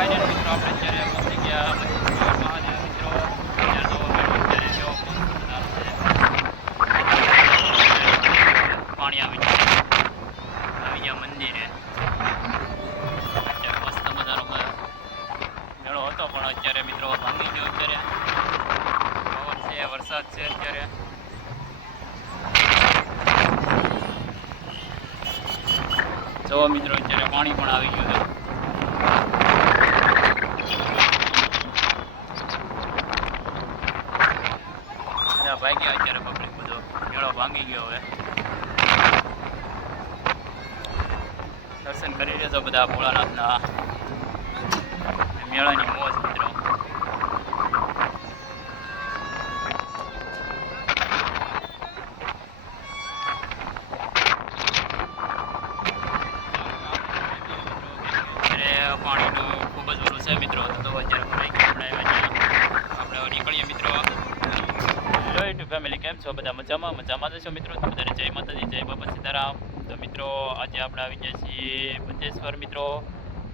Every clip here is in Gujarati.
ફાઇનલ મિત્રો આપણે અત્યારે પહોંચી ગયા મહાદેવ મિત્રો. અત્યારે તો અત્યારે કેવો પાણી આવી ગયા મંદિરે. અત્યારે મસ્ત મજાનો મેળો હતો પણ અત્યારે મિત્રો ભાંગી ગયો. અત્યારે પવન છે, વરસાદ છે. અત્યારે જો મિત્રો અત્યારે પાણી પણ આવી ગયું છે. ભાગ્યા અત્યારે પબ્લિક બધો મેળો ભાંગી ગયો. હવે દર્શન કરી લેજો બધા ભોળાનાથના. મેળાની મોજ મિત્રો. પાણીનું ખૂબ જ ઓલું છે મિત્રો. તો અત્યારે ભરાઈ ગયું. આપણે નીકળીએ મિત્રો. હેલો યુટ્યુબ ફેમિલી, કેમ છો બધા? મજામાં જશો મિત્રો. તો બધાને જય માતાજી, જય બાબા સીતારામ. તો મિત્રો આજે આપણે આવી ગયા છીએ બચેશ્વર મિત્રો.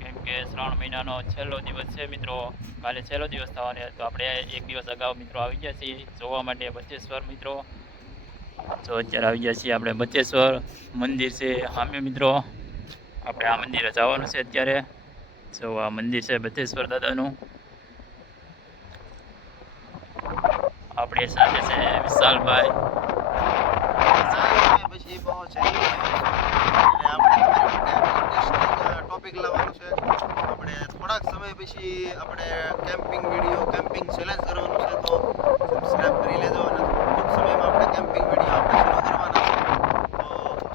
કેમ કે શ્રાવણ મહિનાનો છેલ્લો દિવસ છે મિત્રો. કાલે છેલ્લો દિવસ થવાનો. તો આપણે એક દિવસ અગાઉ મિત્રો આવી ગયા છીએ જોવા માટે બચેશ્વર મિત્રો. તો અત્યારે આવી ગયા છીએ આપણે બચેશ્વર મંદિર છે સામે મિત્રો. આપણે આ મંદિરે જવાનું છે અત્યારે. જો આ મંદિર છે બચેશ્વર દાદાનું. આપણી સાથે છે વિશાલભાઈ. પછી બહુ છે એટલે આપણે ટોપિક લાવવાનું છે. આપણે થોડાક સમય પછી આપણે કેમ્પિંગ ચેલેન્જ કરવાનું છે. તો સબસ્ક્રાઇબ કરી લેજો અને ટૂંક સમયમાં આપણે કેમ્પિંગ વિડીયો આપણે શરૂ કરવાના છે. તો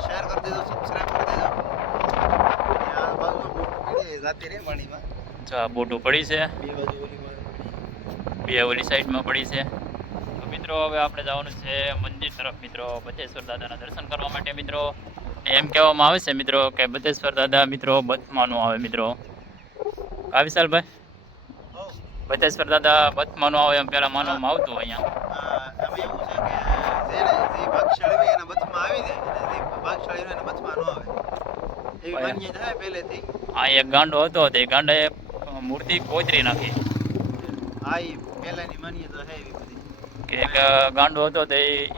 શેર કરી દેજો, સબસ્ક્રાઇબ કરી દેજો. આ બાજુમાં બોટ પડી જાતી રહે પાણીમાં. જો આ બોટો પડી છે, બે બાજુ ઓલીમાં બે ઓલી સાઈડમાં પડી છે. તો મિત્રો હવે આપણે જવાનું છે મંદિર તરફ મિત્રો, બચેશ્વર દાદાના દર્શન કરવા માટે મિત્રો. એમ કહેવામાં આવે છે મિત્રો કે બચેશ્વર દાદા મિત્રો બથમાનું આવે મિત્રો. આ વિશાલભાઈ, બચેશ્વર દાદા બથમાનું આવે એમ પહેલાં માનવામાં આવતું અહીંયા. એમાં એવું છે કે જે ભાગશાળી હોય એના બથમાં આવી જાય અને જે ભાગશાળી હોય એના બથમાં ન આવે એવી માન્યતા છે પહેલેથી. આ એક ગાંડો હતો તે ગાંડાએ મૂર્તિ કોતરી નાખી. હા, એ પહેલાની માન્યતા છે એવી બધી કે એક ગાંડો હતો તો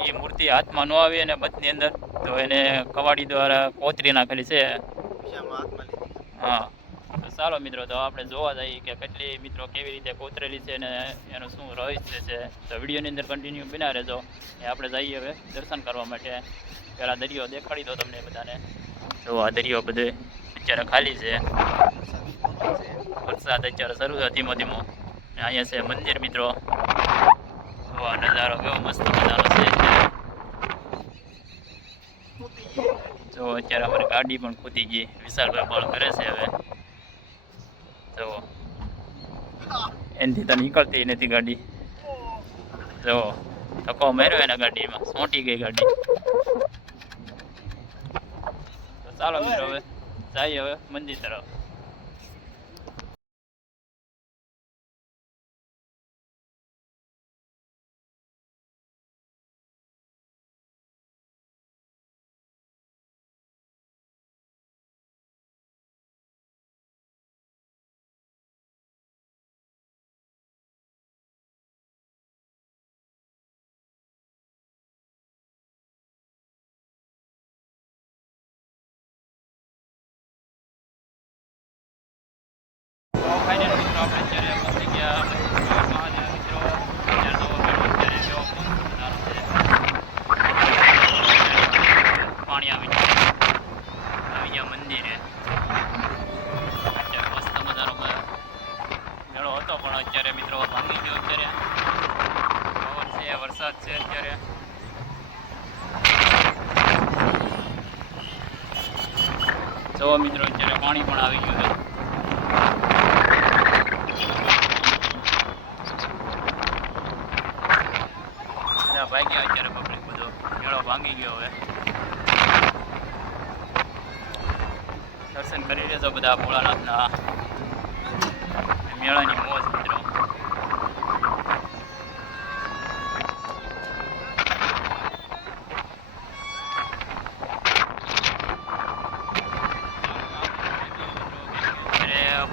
એ મૂર્તિ હાથમાં ન આવી અને બથની અંદર તો એને કવાડી દ્વારા કોતરી નાખેલી છે. વિશાળમાં હાથમાં લીધી. હા, તો ચાલો મિત્રો તો આપણે જોવા જઈએ કે કેટલી મિત્રો કેવી રીતે કોતરેલી છે અને એનું શું રહસ્ય છે. તો વિડીયોની અંદર કન્ટિન્યુ બના રહેજો. એ આપણે જઈએ હવે દર્શન કરવા માટે. પહેલાં દરિયો દેખાડી દો તમને બધાને. જો આ દરિયો બધે અત્યારે ખાલી છે. વરસાદ અત્યારે શરૂ છે ધીમો ધીમો. અહીંયા છે મંદિર મિત્રો. જો આ નજારો કેવો મસ્ત મજાનો છે. જો અત્યારે અમારી ગાડી પણ ખૂતી ગઈ. વિશાલભાઈ બળ કરે છે હવે. જો એનાથી તો નીકળતી નથી ગાડી. જો ધક્કો માર્યો એના ગાડીમાં, સોંટી ગઈ ગાડી. તો ચાલો મિત્રો હવે જઈએ હવે મંદિર તરફ. ફાઇનલ મિત્રો આપણે અત્યારે પહોંચી ગયા મહાદેવ મિત્રો. અત્યારે તો અત્યારે કેવો પાણી આવી ગયા મંદિરે. અત્યારે મસ્ત મજાનો મેળો હતો પણ અત્યારે મિત્રો ભાંગી ગયો. અત્યારે પવન છે, વરસાદ છે. અત્યારે જો મિત્રો અત્યારે પાણી પણ આવી ગયું છે. ભાગ્યા અત્યારે પબ્લિક બધો મેળો ભાંગી ગયો. હવે દર્શન કરી લેજો બધા ભોળાનાથના. મેળાની મોજ મિત્રો.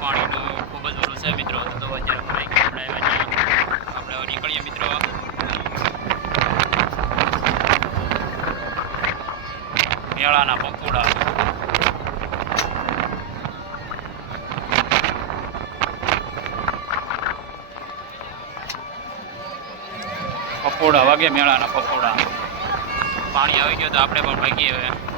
પાણીનું ખૂબ જ ઓલું મેળાના પકોડા. પકોડા વાગે મેળાના પકોડા. પાણી આવી ગયો તો આપણે પણ ભાગીએ હવે.